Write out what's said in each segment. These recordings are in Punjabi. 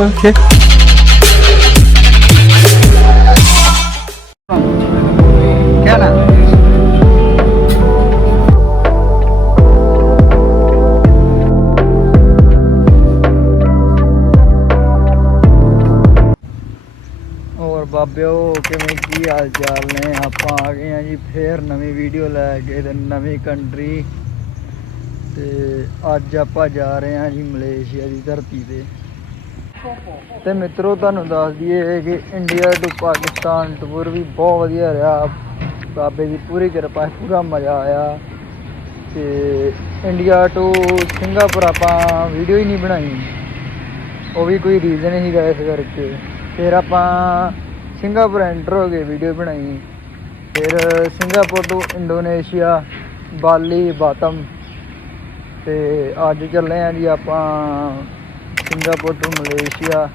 ਓਕੇ क्या ना ਹੋਰ ਬਾਬਿਓ ਕਿਵੇਂ ਕੀ ਹਾਲ ਚਾਲ ਨੇ ਆਪਾਂ ਆ ਗਏ ਆ ਜੀ ਫੇਰ ਨਵੀਂ ਵੀਡੀਓ ਲੈ ਕੇ ਤੇ ਨਵੀਂ ਕੰਟਰੀ ਤੇ ਅੱਜ ਆਪਾਂ ਜਾ ਰਹੇ ਆ ਜੀ ਮਲੇਸ਼ੀਆ ਦੀ ਧਰਤੀ ਤੇ ਤੇ ਮਿੱਤਰੋ, ਤੁਹਾਨੂੰ ਦੱਸ ਦਈਏ ਕਿ ਇੰਡੀਆ ਟੂ ਪਾਕਿਸਤਾਨ ਟੂਰ ਵੀ ਬਹੁਤ ਵਧੀਆ ਰਿਹਾ। ਬਾਬੇ ਦੀ ਪੂਰੀ ਕਿਰਪਾ, ਪੂਰਾ ਮਜ਼ਾ ਆਇਆ। ਤੇ ਇੰਡੀਆ ਟੂ ਸਿੰਗਾਪੁਰ ਆਪਾਂ ਵੀਡੀਓ ਹੀ ਨਹੀਂ ਬਣਾਈ। ਉਹ ਵੀ ਕੋਈ ਰੀਜ਼ਨ ਹੀ ਗਾ ਇਸ ਕਰਕੇ। ਫਿਰ ਆਪਾਂ ਸਿੰਗਾਪੁਰ ਐਂਟਰ ਹੋ ਗਏ ਵੀਡੀਓ ਬਣਾਈ। ਫਿਰ ਸਿੰਗਾਪੁਰ ਤੋਂ ਇੰਡੋਨੇਸ਼ੀਆ ਬਾਲੀ ਬਾਤਮ ਤੇ ਅੱਜ ਚੱਲੇ ਆਂ ਜੀ ਆਪਾਂ ਸਿੰਗਾਪੁਰ ਤੋਂ ਮਲੇਸ਼ੀਆ।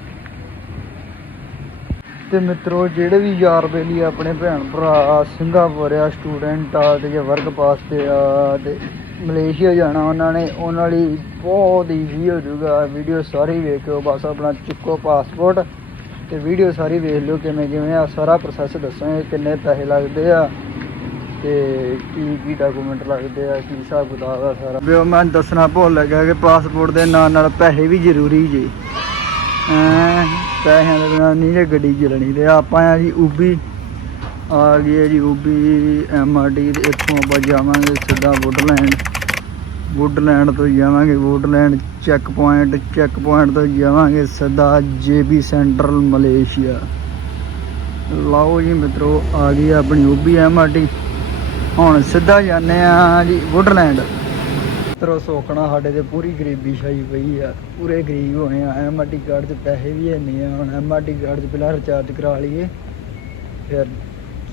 ਤੇ ਮਿੱਤਰੋ, ਜਿਹੜੇ ਵੀ ਯਾਰ ਬੇਲੀ ਆਪਣੇ ਭੈਣ ਭਰਾ ਸਿੰਗਾਪੁਰ ਆ ਸਟੂਡੈਂਟ ਆ ਤੇ ਜਾਂ ਵਰਕ ਪਾਸ ਤੇ ਆ ਤੇ ਮਲੇਸ਼ੀਆ ਜਾਣਾ ਉਹਨਾਂ ਨੇ, ਉਹਨਾਂ ਲਈ ਬਹੁਤ ਈਜ਼ੀ ਹੋ ਜਾਊਗਾ। ਵੀਡੀਓ ਸਾਰੀ ਵੇਖਿਓ ਬਸ ਆਪਣਾ ਚੁੱਕੋ ਪਾਸਪੋਰਟ ਤੇ ਵੀਡੀਓ ਸਾਰੀ ਵੇਖ ਲਿਓ ਕਿਵੇਂ ਕਿਵੇਂ ਆ। ਸਾਰਾ ਪ੍ਰੋਸੈਸ ਦੱਸਾਂਗੇ ਕਿੰਨੇ ਪੈਸੇ ਲੱਗਦੇ ਆ। ਤੇ ਕੀ ਕੀ ਡਾਕੂਮੈਂਟ ਲੱਗਦੇ ਆ, ਕੀ ਹਿਸਾਬ ਕਿਤਾਬ ਆ ਸਾਰਾ। ਵੀ ਉਹ ਮੈਂ ਦੱਸਣਾ ਭੁੱਲ ਗਿਆ ਕਿ ਪਾਸਪੋਰਟ ਦੇ ਨਾਲ ਨਾਲ ਪੈਸੇ ਵੀ ਜ਼ਰੂਰੀ ਜੀ। ਐਂ ਪੈਸਿਆਂ ਦੇ ਬਿਨਾਂ ਨਹੀਂ ਜੇ ਗੱਡੀ ਚੱਲਣੀ ਤੇ ਆਪਾਂ ਆ ਜੀ ਉਬੀ ਆ ਗਈ ਹੈ ਜੀ ਉਬੀ ਐਮਆਰਟੀ ਤੇ ਇੱਥੋਂ ਆਪਾਂ ਜਾਵਾਂਗੇ ਸਿੱਧਾ ਵੁੱਡਲੈਂਡ ਵੁੱਡਲੈਂਡ ਤੋਂ ਜਾਵਾਂਗੇ Woodland check point check point ਤੋਂ ਜਾਵਾਂਗੇ ਸਿੱਧਾ ਜੇਬੀ ਸੈਂਟਰਲ ਮਲੇਸ਼ੀਆ ਲਓ ਜੀ ਮਿੱਤਰੋ, ਆ ਗਈ ਆਪਣੀ ਉਬੀ ਐਮਆਰਟੀ ਹੁਣ ਸਿੱਧਾ ਜਾਂਦੇ ਆ ਜੀ ਵੁੱਡਲੈਂਡ। ਮਿੱਤਰੋ ਸੋਕਣਾ ਸਾਡੇ ਤੇ ਪੂਰੀ ਗਰੀਬੀ ਛਾਈ ਪਈ ਆ। ਪੂਰੇ ਗਰੀਬ ਹੋਏ ਆ। ਐਮਆਰਟੀ ਕਾਰਡ 'ਚ ਪੈਸੇ ਵੀ ਹੈ ਨਹੀਂ ਆ। ਹੁਣ ਐਮਆਰਟੀ ਕਾਰਡ 'ਚ ਪਹਿਲਾਂ ਰਿਚਾਰਜ ਕਰਾ ਲਈਏ। ਫਿਰ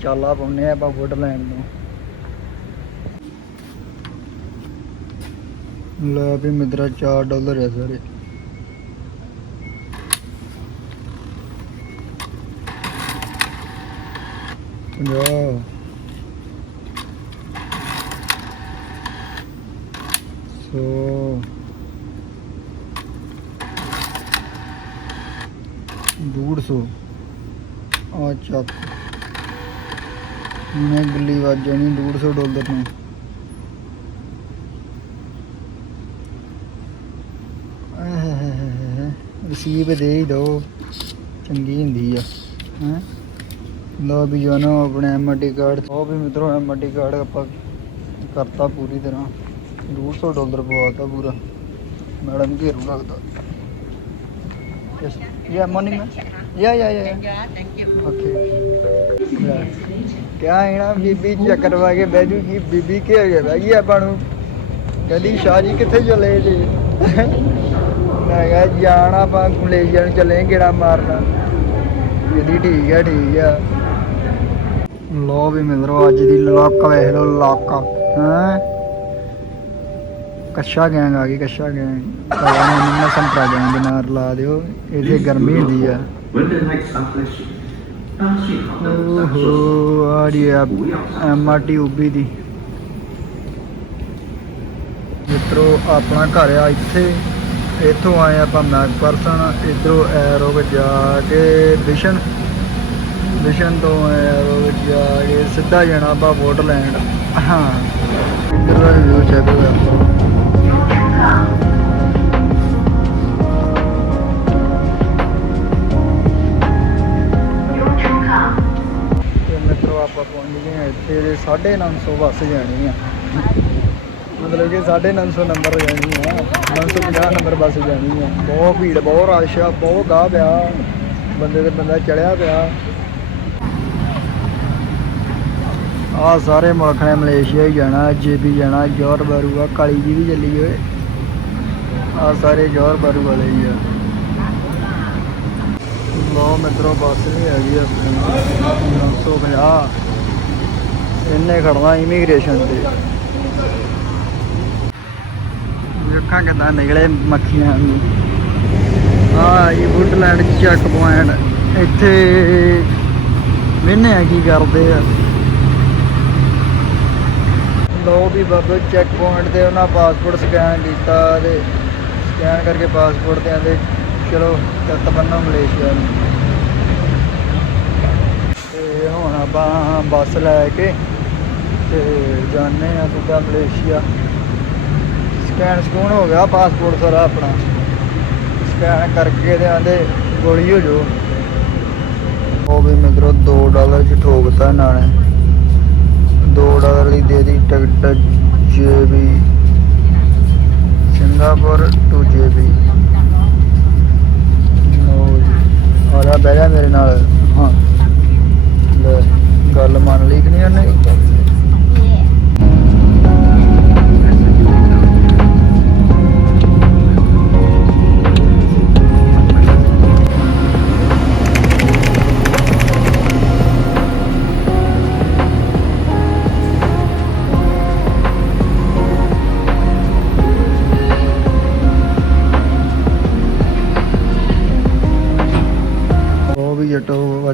ਚਾਲਾ ਪਾਉਨੇ ਆ ਆਪਾਂ ਵੁੱਡਲੈਂਡ ਨੂੰ। ਲੈ ਵੀ ਮਿੱਤਰਾ 4 ਡਾਲਰ ਆ ਸਾਰੇ। ਪੰਜਾਹ। ਸੋ ਡੂਢ ਸੌ। ਆ ਚੱਕ। ਮੈਂ ਗੱਲੀ ਵੱਜ ਜਾਣੀ ਡੂਢ ਸੌ ਡਾਲਰ ਨੂੰ। ਰਸੀਬ ਦੇ ਹੀ ਦੋ ਚੰਗੀ ਹੁੰਦੀ ਆ। ਹੈ? ਲੋ ਵੀ ਜਾਨੋ ਆਪਣੇ ਐਮਡੀ ਕਾਰਡ ਉਹ ਵੀ ਮਿੱਤਰੋ ਐਮਡੀ ਕਾਰਡ ਆਪਾਂ ਕਰਤਾ ਪੂਰੀ ਤਰ੍ਹਾਂ। 200 ਡਾਲਰ ਪਵਾਤਾ ਪੂਰਾ। ਮੈਡਮ ਘੇਰੂ ਲੱਗਦਾ। ਯਾ ਮਾਰਨਿੰਗ ਯਾ ਯਾ ਯਾ ਓਕੇ ਕਿਆ ਹੈ ਬੀਬੀ ਚੱਕਰ ਵਾ ਕੇ ਬਹਿ ਜੂਗੀ ਬੀਬੀ ਘੇਰ ਕੇ ਬਹਿ ਗਈ ਆਪਾਂ ਨੂੰ। ਕਹਿੰਦੀ, ਸ਼ਾਹ ਜੀ ਕਿੱਥੇ ਚਲੇ ਜੀ? ਮੈਂ ਕਿਹਾ, ਜਾਣਾ ਆਪਾਂ ਮਲੇਸ਼ੀਆ ਨੂੰ ਚੱਲੇ ਗੇੜਾ ਮਾਰਨਾ। ਕਹਿੰਦੀ, ਠੀਕ ਆ ਠੀਕ ਆ। ਲੋ ਵੀ ਮਿਲਰੋ ਅੱਜ ਦੀ ਲੱਕ ਵੇਖ ਲੋ ਲੱਕ। ਹੈ? ਕੱਛਾ ਗੈਂਗ ਆ ਗਈ, ਕੱਛਾ ਗੈਂਗ ਪਤਾ ਨਹੀਂ ਮੈਂ ਸੰਤਰਾ ਗੈਂਗ ਦੇ ਨਾਲ ਲਾ ਦਿਓ ਇਹਦੇ ਗਰਮੀ ਹੁੰਦੀ ਆ। ਓਹੋ, ਆ ਰਹੀ ਆ ਐਮਆਰਟੀ ਉਬੀ ਦੀ। ਮਿੱਤਰੋ, ਆਪਣਾ ਘਰ ਆ ਇੱਥੇ। ਇੱਥੋਂ ਆਏ ਆਪਾਂ ਮੈਕਪਰਸਨ ਇਧਰੋਂ ਐਰੋ ਜਾ ਕੇ ਵਿਸ਼ਨ। ਵਿਸ਼ਨ ਤੋਂ ਐਰੋ ਜਾ ਕੇ ਸਿੱਧਾ ਜਾਣਾ ਆਪਾਂ ਵੋਟਲੈਂਡ ਹਾਂ। ਇੱਧਰ ਦਾ ਵਿਊ ਚੈੱਕ ਕਰੋ। ਆਪਾਂ ਪਹੁੰਚ ਗਏ ਹਾਂ ਇੱਥੇ ਦੇ 950 ਬੱਸ ਜਾਣੀ ਆ। ਮਤਲਬ ਕਿ 950 ਨੰਬਰ ਜਾਣੀ ਆ 950 ਨੰਬਰ ਬੱਸ ਜਾਣੀ ਆ। ਬਹੁਤ ਭੀੜ, ਬਹੁਤ ਰਸ਼ ਆ, ਬਹੁਤ ਗਾਹ ਪਿਆ। ਬੰਦੇ ਤੇ ਬੰਦਾ ਚੜਿਆ ਪਿਆ। ਆ ਸਾਰੇ ਮੁਲਕ ਨੇ ਮਲੇਸ਼ੀਆ ਹੀ ਜਾਣਾ ਜੇਬੀ ਜਾਣਾ ਜੋਰ ਬਾਰੂ ਕਾਲੀ ਜੀ ਵੀ ਚੱਲੀ ਓਏ। ਆ ਸਾਰੇ ਜੋਰ ਬਾਰੂ ਵਾਲੇ ਹੀ ਆ। ਲੋ ਮਿੱਤਰੋ, ਬੱਸ ਨਹੀਂ ਹੈਗੀ ਆਪਣੀ 950 ਇੰਨੇ ਖੜਨਾ ਇਮੀਗ੍ਰੇਸ਼ਨ ਤੇ। ਵੇਖਾਂ ਕਿਦਾਂ ਨਿਕਲੇ ਮੱਖੀਆਂ ਨੂੰ। ਆ ਇਹ ਵੁੱਡਲੈਂਡ ਚੈੱਕ ਪੁਆਇੰਟ ਇੱਥੇ ਵੇਨੇ ਆ ਕੀ ਕਰਦੇ ਆ। ਲੋ ਵੀ ਬਾਬੇ ਚੈੱਕ ਪੁਆਇੰਟ ਤੇ ਉਹਨਾਂ ਪਾਸਪੋਰਟ ਸਕੈਨ ਕੀਤਾ ਤੇ ਸਕੈਨ ਕਰਕੇ ਪਾਸਪੋਰਟ ਤੇ ਆਂਦੇ, ਚਲੋ ਚੱਤ ਬੰਨੋ ਮਲੇਸ਼ੀਆ ਨੂੰ। ਤੇ ਹੁਣ ਆਪਾਂ ਬੱਸ ਲੈ ਕੇ ਤੇ ਜਾਣੇ ਆ ਸਿੱਧਾ ਮਲੇਸ਼ੀਆ। ਸਕੈਨ ਸਕੂਨ ਹੋ ਗਿਆ ਪਾਸਪੋਰਟ ਸਾਰਾ ਆਪਣਾ। ਸਕੈਨ ਕਰਕੇ ਤੇ ਆਂਦੇ, ਗੋਲੀ ਹੋ ਜੋ ਉਹ ਵੀ ਮਿੱਤਰੋ 2 ਡਾਲਰ ਚ ਠੋਕਤਾ ਇਹਨਾਂ ਨੇ। 2 ਡਾਲਰ ਦੀ ਦੇ ਦੀ ਟਿਕਟ ਜੇ ਵੀ ਸਿੰਗਾਪੁਰ ਟੂ ਜੇਬੀ ਲਓ ਜੀ। ਆ ਜਾ ਬਹਿ ਜਾ ਮੇਰੇ ਨਾਲ।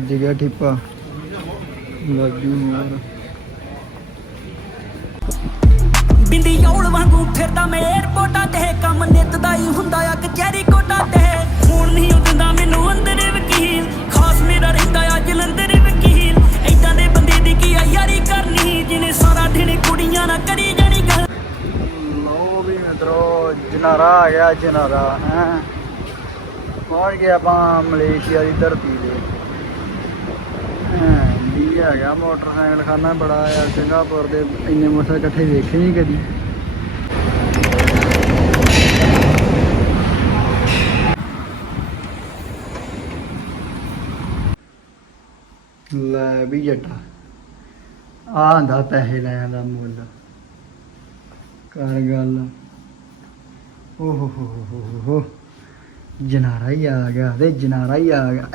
ਵੱਜ ਗਿਆ ਠਿੱਪਾ। ਲੱਗੀ ਮੋਰ। ਬਿੰਦੀ ਔਲ ਵਾਂਗੂ ਫਿਰਦਾ ਮੈਂ 에어ਪੋਰਟਾਂ ਤੇ ਕੰਮ ਨਿੱਤ ਦਾ ਹੀ ਹੁੰਦਾ ਆ ਕਚਹਿਰੀ ਕੋਟਾਂ ਤੇ। ਹੁਣ ਨਹੀਂ ਉਹ ਦਿੰਦਾ ਮੈਨੂੰ ਅੰਦਰ ਵਕੀਲ ਖਾਸ ਮੇਰਾ ਰਹਿੰਦਾ ਆ ਜਲੰਧਰ ਵਕੀਲ। ਏਦਾਂ ਦੇ ਬੰਦੇ ਦੀ ਕੀ ਆ ਯਾਰੀ ਕਰਨੀ ਜਿਹਨੇ ਸਾਰਾ ਦਿਨ ਕੁੜੀਆਂ ਨਾਲ ਕਰੀ ਜਾਣੀ ਗੱਲ। ਲੋ ਵੀ ਮਿੱਤਰੋ ਜਨਾਰਾ ਆ ਗਿਆ ਜਨਾਰਾ ਹੈ। ਪਹੁੰਚ ਗਏ ਆਪਾਂ ਮਲੇਸ਼ੀਆ ਦੀ ਧਰਤੀ ਤੇ। ਹਾਂ ਜੀ ਮੋਟਰਸਾਈਕਲ ਖਾਨਾ ਬੜਾ ਆ, ਸਿੰਗਾਪੁਰ ਦੇ ਇੰਨੇ ਮੋਟਰਸਾਈਕਲ ਇਕੱਠੇ ਵੇਖੇ ਨਹੀਂ ਕਦੀ। ਲੈ ਵੀ ਜੱਟਾ ਆ ਆਂਦਾ ਪੈਸੇ ਲੈਣ ਦਾ ਮੁੱਲ। ਕਰ ਗੱਲ। ਓ ਹੋ ਹੋ ਹੋ ਹੋ ਹੋ ਹੋ ਜਨਾਰਾ ਹੀ ਆ ਗਿਆ, ਤੇ ਜਨਾਰਾ ਹੀ ਆ ਗਿਆ।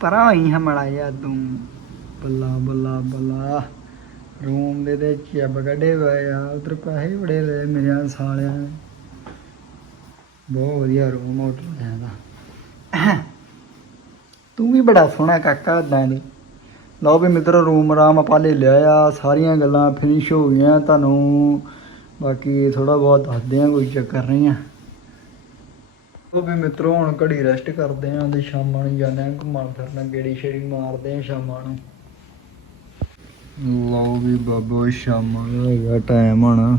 ਪਰਾਂ ਹੀ ਹਮੜਾ ਯਾ ਤੂੰ। ਬੱਲਾ ਬੱਲਾ ਬੱਲਾ। ਰੂਮ ਦੇ ਦੇ ਚੱਬ ਕੱਢੇ ਹੋਏ ਆ। ਉਧਰ ਪੈਸੇ ਬੜੇ ਲਏ ਮੇਰੇ ਸਾਲਿਆਂ ਨੇ। ਬਹੁਤ ਵਧੀਆ ਰੂਮ ਹੋਟਲ ਹੈ ਦਾ। ਤੂੰ ਵੀ ਬੜਾ ਸੋਹਣਾ ਕਾਕਾ ਏਦਾਂ ਦੀ। ਲਓ ਵੀ ਮਿੱਤਰੋ, ਰੂਮ ਆਰਾਮ ਆਪਾਂ ਲੈ ਲਿਆ ਆ। ਸਾਰੀਆਂ ਗੱਲਾਂ ਫਿਨਿਸ਼ ਹੋ ਗਈਆਂ। ਤੁਹਾਨੂੰ ਬਾਕੀ ਥੋੜਾ ਬਹੁਤ ਦੱਸਦੇ ਆ ਕੋਈ ਚੱਕਰ ਨਹੀਂ ਆ। ਉਹ ਵੀ ਮਿੱਤਰੋ, ਹੁਣ ਘੜੀ ਰੈਸਟ ਕਰਦੇ ਆ ਤੇ ਸ਼ਾਮਾਂ ਨੂੰ ਜਾਂਦੇ ਆ ਘੁੰਮਣ ਫਿਰਨ, ਗੇੜੀ ਛੇੜੀ ਮਾਰਦੇ ਆ ਸ਼ਾਮਾਂ ਨੂੰ। ਲਓ ਵੀ ਬਾਬਾ, ਸ਼ਾਮਾਂ ਦਾ ਹੈਗਾ ਟਾਈਮ ਹੁਣ।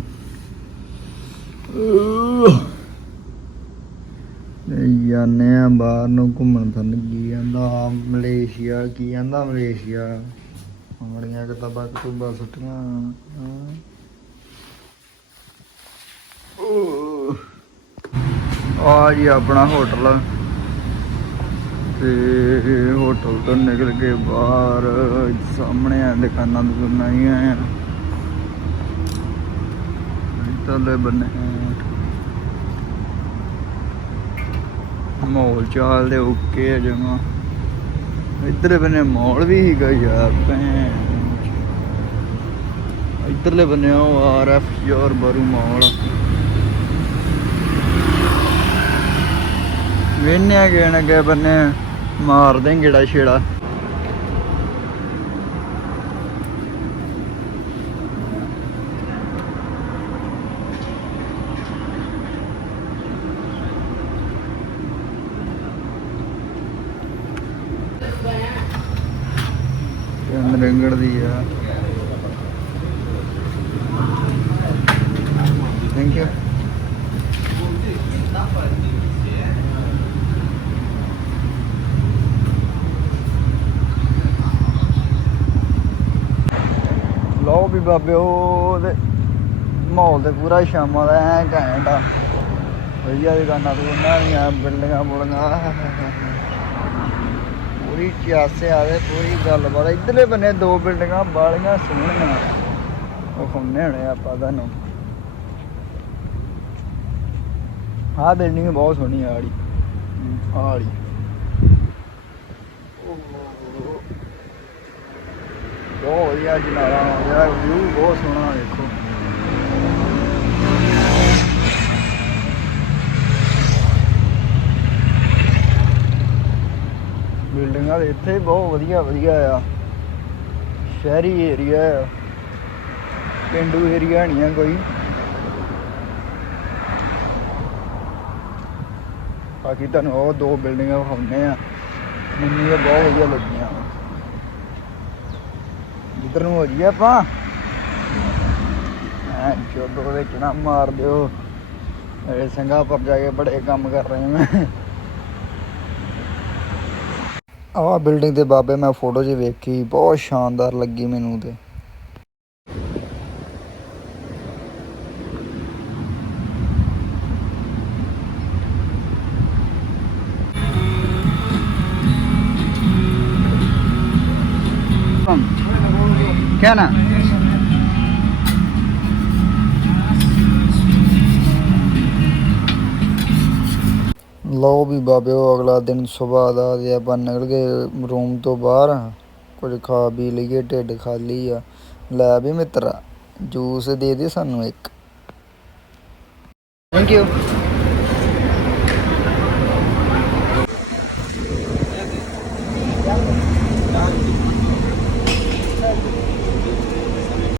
ਜਾਂਦੇ ਆ ਬਾਹਰ ਨੂੰ ਘੁੰਮਣ ਫਿਰਨ, ਕੀ ਕਹਿੰਦਾ ਮਲੇਸ਼ੀਆ, ਕੀ ਕਹਿੰਦਾ ਮਲੇਸ਼ੀਆ? ਹਮਾਰੀਆਂ ਕਿਤਾਬਾਂ ਕਤੂਬਾਂ ਸੁੱਟੀਆਂ, ਹਾਂ। ਓਹ। ਆ ਜੀ ਆਪਣਾ ਹੋਟਲ ਤੇ ਹੋਟਲ ਤੋਂ ਨਿਕਲ ਕੇ ਬਾਹਰ ਸਾਹਮਣੇ ਆ, ਦੁਕਾਨਾਂ ਦੁਕਾਨਾਂ ਹੀ ਆ। ਇੱਧਰਲੇ ਬੰਨੇ ਮਾਹੌਲ ਚਾਲ ਦੇ ਓਕੇ ਆ ਜਮਾ। ਇੱਧਰਲੇ ਬੰਨੇ ਮਾਹੌਲ ਵੀ ਹੀਗਾ ਯਾਰ ਭੈਣ। ਇੱਧਰਲੇ ਬੰਨੇ ਉਹ ਆਰ ਐਫ ਯਾਰ ਬਰੂ ਮਾਹੌਲ ਆ ਗਏ ਅੱਗੇ ਗਏ ਬੰਨੇ ਮਾਰ ਗੇੜਾ ਛੇੜਾ। ਚੰਦ ਰੰਗੜ ਦੀ ਆ ਥੈਂਕ ਯੂ ਲਓ ਵੀ ਬਾਬੇ, ਉਹ ਤੇ ਮਾਹੌਲ ਤੇ ਪੂਰਾ ਸ਼ਾਮਾਂ ਦਾ, ਐ ਘੈਂਟ ਆ। ਵਧੀਆ ਦੁਕਾਨਾਂ ਦੁਕਾਨਾਂ ਦੀਆਂ ਬਿਲਡਿੰਗਾਂ ਬੁਲਡਿੰਗਾਂ ਪੂਰੀ ਚਾਸੇ ਆਵੇ ਪੂਰੀ ਗੱਲਬਾਤ ਇਧਰਲੇ ਬੰਨੇ ਦੋ ਬਿਲਡਿੰਗਾਂ ਬਾਲੀਆਂ ਸੋਹਣੀਆਂ। ਉਹ ਖੁੰਨੇ ਹੋਣੇ ਆਪਾਂ ਤੁਹਾਨੂੰ। ਆਹ ਬਿਲਡਿੰਗ ਬਹੁਤ ਸੋਹਣੀ ਆ ਆੜੀ ਆਹ ਵਾਲੀ। ਬਹੁਤ ਵਧੀਆ ਜਨਾਰਾ ਆਉਂਦਾ ਵਿਊ ਬਹੁਤ ਸੋਹਣਾ ਦੇਖੋ। ਬਿਲਡਿੰਗਾਂ ਦੇ ਇੱਥੇ ਬਹੁਤ ਵਧੀਆ ਵਧੀਆ ਆ। ਸ਼ਹਿਰੀ ਏਰੀਆ ਆ। ਪਿੰਡੂ ਏਰੀਆ ਨਹੀਂ ਆ ਕੋਈ। ਬਾਕੀ ਤੁਹਾਨੂੰ ਉਹ ਦੋ ਬਿਲਡਿੰਗਾਂ ਵਿਖਾਉਂਦੇ ਆ। ਮੈਨੂੰ ਇਹ ਬਹੁਤ ਵਧੀਆ ਲੱਗੀਆਂ। ਜਿੱਧਰ ਨੂੰ ਹੋ ਜੀ ਆਪਾਂ? ਚੋਦੋ ਵਿੱਚ ਨਾ ਮਾਰ ਦਿਓ। ਇਹ ਸਿੰਗਾਪੁਰ ਜਾ ਕੇ ਬੜੇ ਕੰਮ ਕਰ ਰਹੇ ਮੈਂ ਆਹ ਬਿਲਡਿੰਗ ਦੇ ਬਾਬੇ ਮੈਂ ਫੋਟੋ 'ਚ ਵੇਖੀ, ਬਹੁਤ ਸ਼ਾਨਦਾਰ ਲੱਗੀ ਮੈਨੂੰ ਤੇ। কেন ਲਓ ਵੀ ਬਾਬੇ ਉਹ ਅਗਲਾ ਦਿਨ ਸਵੇਰ ਦਾ ਤੇ ਆਪਾਂ ਨਿਕਲ ਗਏ ਰੂਮ ਤੋਂ ਬਾਹਰ। ਕੁਝ ਖਾ ਪੀ ਲਈਏ ਢਿੱਡ ਖਾਲੀ ਆ। ਲੈ ਵੀ ਮਿੱਤਰਾ ਜੂਸ ਦੇ ਦੇ ਸਾਨੂੰ ਇੱਕ। Thank you